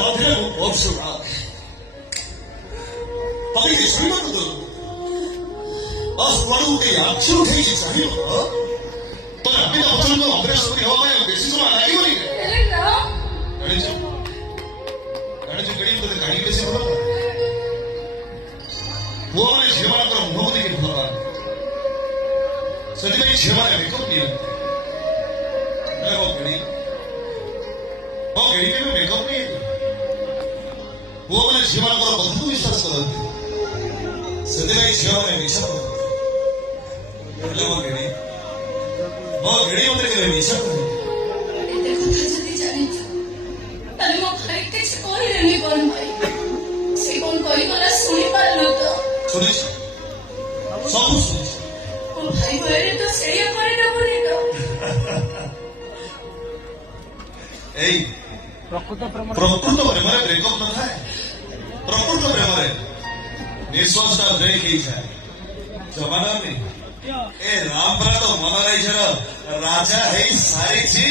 ଅଧିରେ ମୁଁ ବହୁତ ଶୁଣା ତମେ କିଛି ଶୁଣିବାକୁ ଦଉ ବସ୍ କୁଆଡ଼ୁ ଗୋଟେ ଆଖି ଉଠେଇକି ଚାହିଁବ ତମେ ଅମିତାଭ ବଚ୍ଚନଙ୍କ ଅପରେସନ ହେବା ପାଇଁ ବେଶୀ ସମୟ ଲାଗିବନି ଜାଣିଛ ଜାଣିଛ କେଡ଼ି ତୋତେ କାହିଁକି ବେଶୀ ଭଲ ପୁଅମାନେ ଝିଅମାନଙ୍କର ମୁହଁକୁ ଦେଖି ଭଲ ପାଆନ୍ତି ସେଥିପାଇଁ ଝିଅମାନେ ମେକଅପ୍ ନିଅନ୍ତି କେଡ଼ି କେବେ ମେକଅପ୍ ନିଏନି ପୁଅମାନେ ଝିଅମାନଙ୍କର କଥାକୁ ବିଶ୍ୱାସ କରନ୍ତି ସେଥିପାଇଁ ଝିଅମାନେ ମିଛ କରନ୍ତି ହେଲେ ମୋ ଗେଡ଼ି ମତେ କେବେ ମିଛ କରେ ଏତେ କଥା ଯଦି ଜାଣିଛ ତାହେଲେ ମୋ ଭାଇ କିଛି କହିଲେନି କଣ ଭାଇ ସେ କଣ କହିଗଲା ଶୁଣିପାରିଲୁ ତ ଶୁଣିଛି ସବୁ ଶୁଣିଛି ମୋ ଭାଇ ଭୟରେ ତ ସେଇଆ କରିଦେବନି ତ ଏଇ ପ୍ରକୃତ ପ୍ରେମରେ ବ୍ରେକଅପ୍ ନଥାଏ ପ୍ରକୃତ ପ୍ରେମରେ ନିଶ୍ୱାସଟା ବ୍ରେକ୍ ହେଇଥାଏ ଜମାନାରେ ଏ ରାମପୁରା ତ ମନରାଇଜର ରାଜା ହେଇ ସାରିଛି